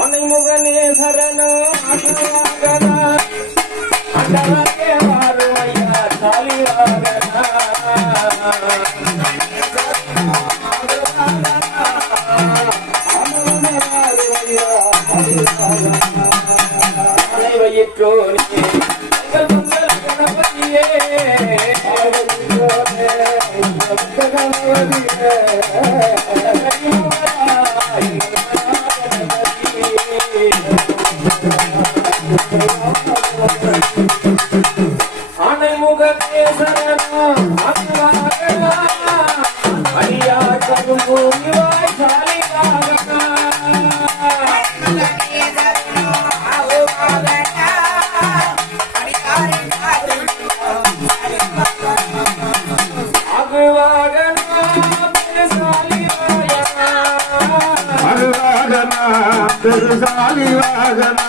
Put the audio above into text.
அனைமுகனே சரணம் அண்டவரே வாருமையா சாலிவாகனா வயிற்றோனே கணபதியே அனைமுகனே சரணம் ஐயா கரும்பூரிவாய் சாலிவாகனா சாலிவாகனா